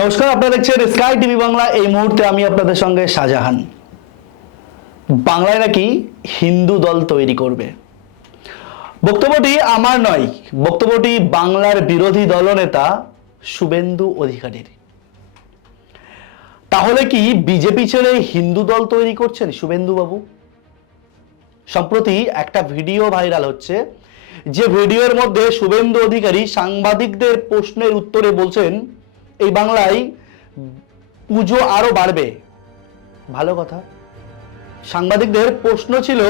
নমস্কার, আপনারা দেখছেন স্কাই টিভি বাংলা। এই মুহূর্তে আমি আপনাদের সঙ্গে শাহজাহান। বাংলায় নাকি হিন্দু দল তৈরি করবে। বক্তব্যটি আমার নয়, বক্তব্যটি বাংলার বিরোধী দলনেতা শুভেন্দু অধিকারীর। তাহলে কি বিজেপি ছেড়ে হিন্দু দল তৈরি করছেন শুভেন্দু বাবু? সম্প্রতি একটা ভিডিও ভাইরাল হচ্ছে, যে ভিডিওর মধ্যে শুভেন্দু অধিকারী সাংবাদিকদের প্রশ্নের উত্তরে বলছেন এই বাংলায় পুজো আরও বাড়বে। ভালো কথা। সাংবাদিকদের প্রশ্ন ছিল,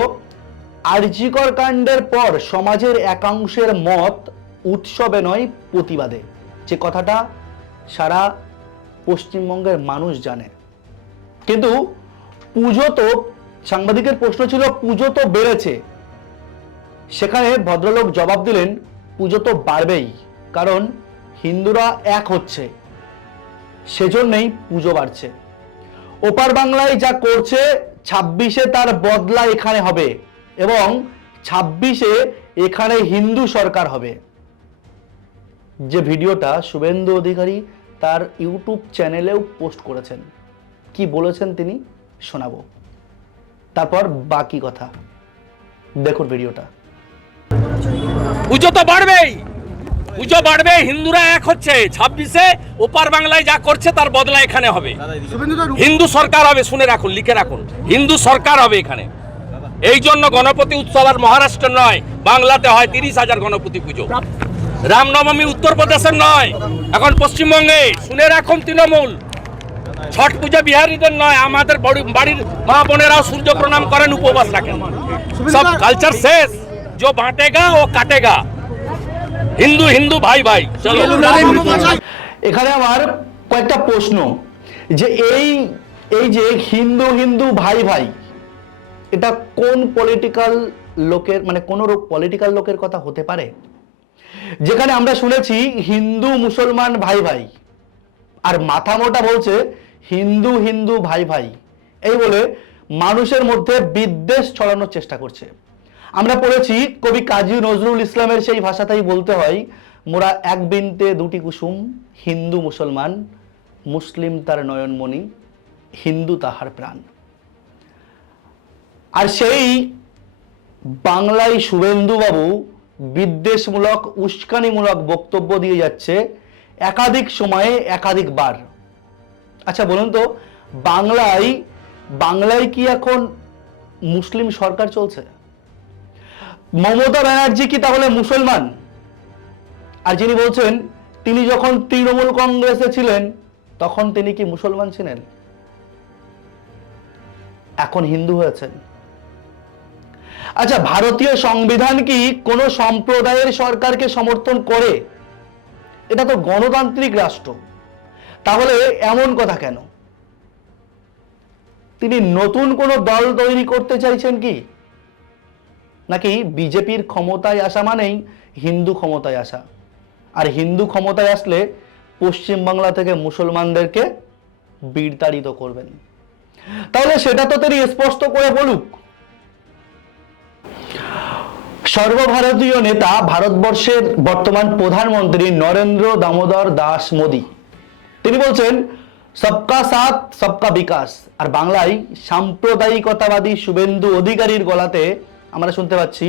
আরজিকর কাণ্ডের পর সমাজের একাংশের মত উৎসবে নয়, প্রতিবাদে। যে কথাটা সারা পশ্চিমবঙ্গের মানুষ জানে। কিন্তু পুজো তো, সাংবাদিকের প্রশ্ন ছিল, পুজো তো বেড়েছে। সেখানে ভদ্রলোক জবাব দিলেন, পুজো তো বাড়বেই, কারণ হিন্দুরা এক হচ্ছে। সেজন্যই পুজো বাড়ছে। ওপার বাংলায় যা করছে, ছাব্বিশে তার বদলা এখানে হবে এবং ছাব্বিশে এখানে হিন্দু সরকার হবে। যে ভিডিওটা শুভেন্দু অধিকারী তার ইউটিউব চ্যানেলেও পোস্ট করেছেন। কি বলেছেন তিনি শোনাবো। তারপর বাকি কথা। দেখুন ভিডিওটা। পুজো তো বাড়বেই! পুজো বাড়বে হিন্দুরা এক হচ্ছে ছাব্বিশে ওপার বাংলায় যা করছে তার বদলা এখানে হবে হিন্দু সরকার হবে শুনে রাখুন লিখে রাখুন হিন্দু সরকার হবে এখানে এই জন্য গণপতি উৎসব আর মহারাষ্ট্র নয় বাংলাতে হয় তিরিশ হাজার গণপতি পুজো রামনবমী উত্তরপ্রদেশের নয় এখন পশ্চিমবঙ্গে শুনে রাখুন তৃণমূল ছট পূজা বিহারীদের নয় আমাদের বড়ি- বাড়ির মা বোনেরাও সূর্য প্রণাম করেন উপবাস রাখেন সব কালচার শেষ जो बांटेगा वो काटेगा হিন্দু হিন্দু ভাই ভাই এখানে আমার কয়েকটা প্রশ্ন যে এই এই যে হিন্দু হিন্দু ভাই ভাই এটা কোন পলিটিক্যাল লোকের মানে কোন পলিটিক্যাল লোকের কথা হতে পারে? যেখানে আমরা শুনেছি হিন্দু মুসলমান ভাই ভাই আর মাথা মোটা বলছে হিন্দু হিন্দু ভাই ভাই এই বলে মানুষের মধ্যে বিদ্বেষ ছড়ানোর চেষ্টা করছে। আমরা পড়েছি কবি কাজী নজরুল ইসলামের সেই ভাষাতেই বলতে হয়, মোরা এক বিনতে দুটি কুসুম, হিন্দু মুসলমান, মুসলিম তার নয়নমণি, হিন্দু তাহার প্রাণ। আর সেই বাংলায় শুভেন্দুবাবু বিদ্বেষমূলক, উস্কানিমূলক বক্তব্য দিয়ে যাচ্ছে একাধিক সময়ে একাধিকবার। আচ্ছা বলুন তো, বাংলায় বাংলায় কি এখন মুসলিম সরকার চলছে? মমতা ব্যানার্জি কি তাহলে মুসলমান? আর যিনি বলছেন, তিনি যখন তৃণমূল কংগ্রেসে ছিলেন, তখন তিনি কি মুসলমান ছিলেন? এখন হিন্দু হয়েছেন। আচ্ছা ভারতীয় সংবিধান কি কোন সম্প্রদায়ের সরকারকে সমর্থন করে? এটা তো গণতান্ত্রিক রাষ্ট্র। তাহলে এমন কথা কেন? তিনি নতুন কোন দল তৈরি করতে চাইছেন কি? নাকি বিজেপির ক্ষমতায় আসা মানেই হিন্দু ক্ষমতায় আসা? আর হিন্দু ক্ষমতায় আসলে পশ্চিমবাংলা থেকে মুসলমানদেরকে বিতাড়িত করবেন। তাহলে সেটা তো তিনি স্পষ্ট করে বলুক। সর্বভারতীয় নেতা ভারতবর্ষের বর্তমান প্রধানমন্ত্রী নরেন্দ্র দামোদর দাস মোদী। তিনি বলছেন, সবকা সাথ, সবকা বিকাশ। আর বাংলায় সাম্প্রদায়িকতাবাদী শুভেন্দু অধিকারীর গলাতে আমরা শুনতে পাচ্ছি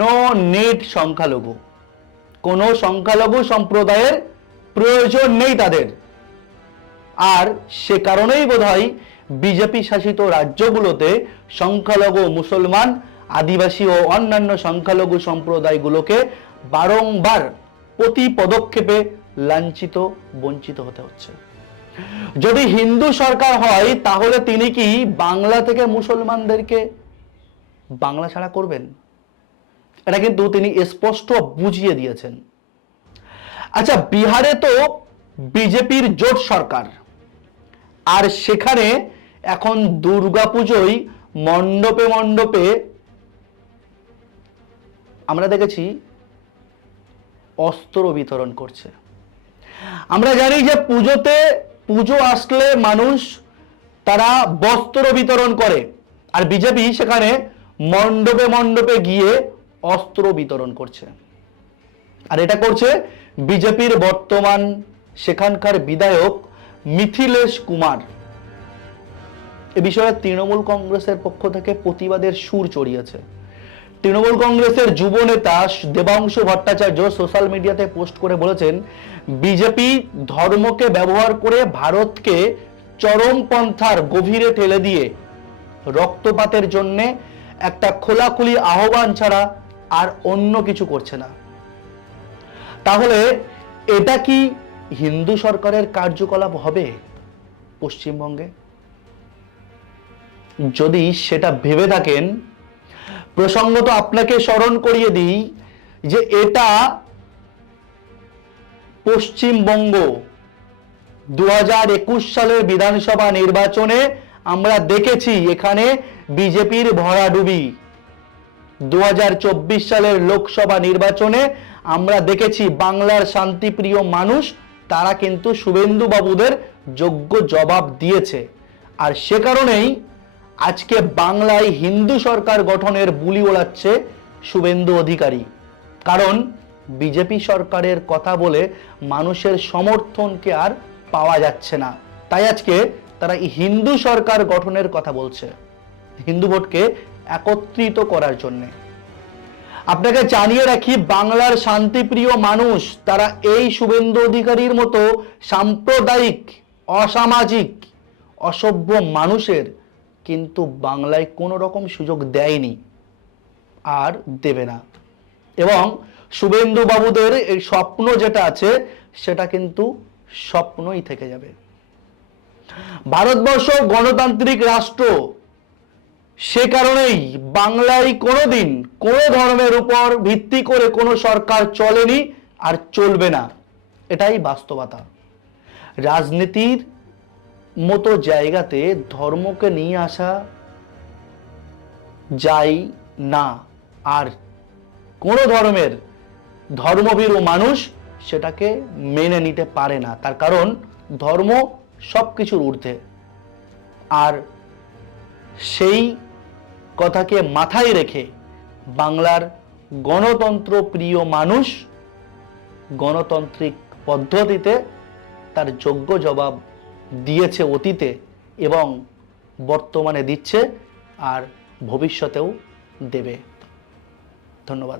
নো নেট সংখ্যালঘু। কোনো সংখ্যালঘু সম্প্রদায়ের প্রয়োজন নেই তাদের। আর সে কারণেই বোধহয় বিজেপি শাসিত রাজ্যগুলোতে সংখ্যালঘু মুসলমান, আদিবাসী ও অন্যান্য সংখ্যালঘু সম্প্রদায়গুলোকে বারংবার প্রতি পদক্ষেপে লাঞ্ছিত, বঞ্চিত হতে হচ্ছে। যদি হিন্দু সরকার হয়, তাহলে তিনি কি বাংলা থেকে মুসলমানদেরকে বাংলা ছাড়া করবেন? এটা কিন্তু তিনি স্পষ্ট বুঝিয়ে দিয়েছেন। আচ্ছা বিহারে তো বিজেপির জোট সরকার। আর সেখানে এখন দুর্গাপুজোয় মণ্ডপে মণ্ডপে আমরা দেখেছি অস্ত্র বিতরণ করছে। আমরা জানি যে পুজোতে, পুজো আসলে মানুষ তারা বস্ত্র বিতরণ করে। আর বিজেপি সেখানে মণ্ডপে মণ্ডপে গিয়ে অস্ত্র বিতরণ করছে। আর এটা করছে বিজেপির বর্তমান সেখানকার বিধায়ক মিথিলেশ কুমার। এ বিষয়ে তৃণমূল কংগ্রেসের পক্ষ থেকে প্রতিবাদের সুর চড়িয়েছে। তৃণমূল কংগ্রেসের যুব নেতা দেবাংশু ভট্টাচার্য সোশ্যাল মিডিয়াতে পোস্ট করে বলেছেন, বিজেপি ধর্মকে ব্যবহার করে ভারতকে চরমপন্থার গভীরে ঠেলে দিয়ে রক্তপাতের জন্যে একটা খোলাখুলি আহ্বান ছাড়া আর অন্য কিছু করছে না। তাহলে এটা কি হিন্দু সরকারের কার্যকলাপ হবে পশ্চিমবঙ্গে? যদি সেটা ভেবে থাকেন, প্রসঙ্গত আপনাকে স্মরণ করিয়ে দিই যে এটা পশ্চিমবঙ্গ দু সালের বিধানসভা নির্বাচনে আমরা দেখেছি এখানে বিজেপির ভরাডুবি দু সালের লোকসভা নির্বাচনে আমরা দেখেছি বাংলার শান্তিপ্রিয় মানুষ, তারা কিন্তু শুভেন্দু বাবুদের যোগ্য জবাব দিয়েছে। আর সে কারণেই আজকে বাংলায় হিন্দু সরকার গঠনের বুলি ওড়াচ্ছে শুভেন্দু অধিকারী। কারণ বিজেপি সরকারের কথা বলে মানুষের সমর্থনকে আর পাওয়া যাচ্ছে না। তাই আজকে তারা হিন্দু সরকার গঠনের কথা বলছে। হিন্দু ভোটকে একত্রিত করার জন্যে। আপনাকে জানিয়ে রাখি, বাংলার শান্তিপ্রিয় মানুষ, তারা এই শুভেন্দু অধিকারীর মতো সাম্প্রদায়িক, অসামাজিক, অসভ্য মানুষের কিন্তু বাংলায় কোনো রকম সুযোগ দেয়নি, আর দেবে না। এবং শুভেন্দু বাবুদের এই স্বপ্ন যেটা আছে, সেটা কিন্তু স্বপ্নই থেকে যাবে। ভারতবর্ষ গণতান্ত্রিক রাষ্ট্র। সে কারণেই বাংলায় কোনোদিন কোনো ধর্মের উপর ভিত্তি করে কোনো সরকার চলেনি আর চলবে না। এটাই বাস্তবতা। রাজনীতির মতো জায়গাতে ধর্মকে নিয়ে আসা যায় না। আর কোনো ধর্মের ধর্মভীরু মানুষ সেটাকে মেনে নিতে পারে না। তার কারণ ধর্ম সব কিছুর ঊর্ধ্বে। আর সেই কথাকে মাথায় রেখে বাংলার গণতন্ত্র প্রিয় মানুষ গণতান্ত্রিক পদ্ধতিতে তার যোগ্য জবাব দিয়েছে অতীতে এবং বর্তমানে দিচ্ছে আর ভবিষ্যতেও দেবে। ধন্যবাদ।